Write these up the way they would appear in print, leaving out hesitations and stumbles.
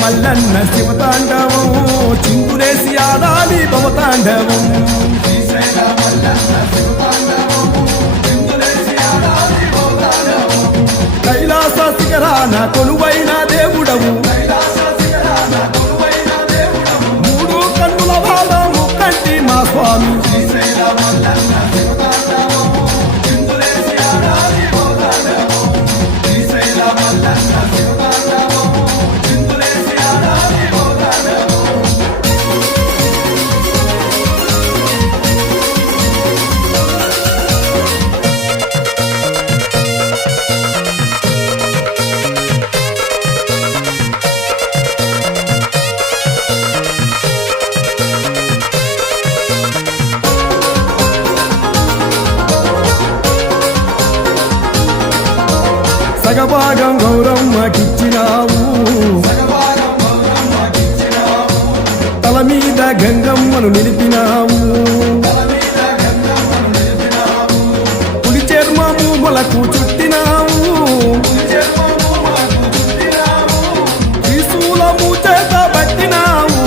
మల్లన్న శివతాండవం చిందులేసి ఆడాలి భవతాండవం కైలాస శిఖరాన కొలువైన దేవుడవు మూడు కన్నుల భాగము కంటి మా స్వామి సగభాగం గౌరమ్మకిచ్చినావు తల మీద గంగమ్మను నిలిపినావు పులి చర్మము మొలకు చుట్టినావు త్రిశూలము చేత పట్టినావు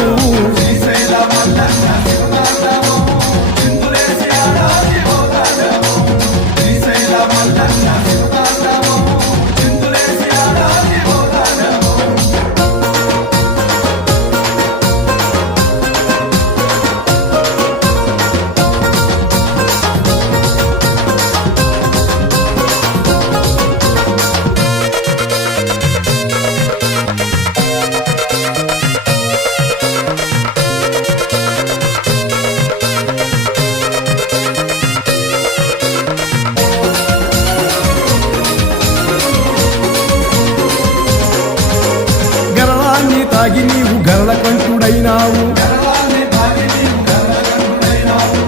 తాగి నీవు గరళ కంఠుడైనావు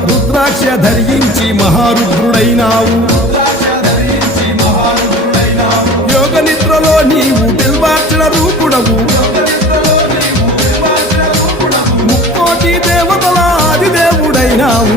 రుద్రాక్ష ధరించి మహారుద్రుడైనావు యోగ నిద్రలో నీవు బిల్వార్చన రూపుడవు ముక్కోటి దేవతల ఆదిదేవుడైనావు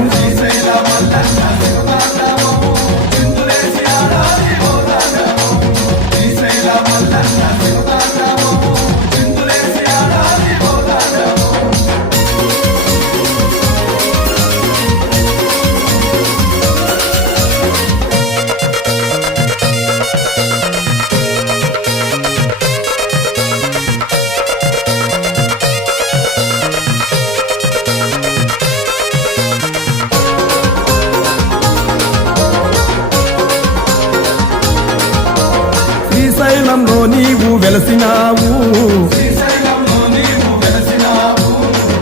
శ్రీశైలంలో నీవు వెలసినావు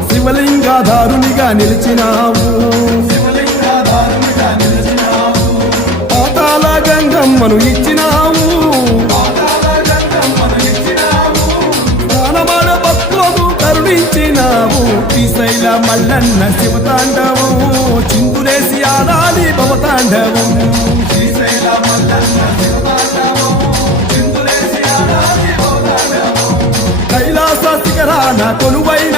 శివలింగాధారునిగా నిలిచినావు పాతాళ గంగమ్మను ఇచ్చినావు ప్రాణమాడ భక్తులను కరుణించినావు శ్రీశైల మల్లన్న శివతాండవం చిందులేసి ఆడాలి భవతాండవం కైలాస శిఖరాన కొలువైన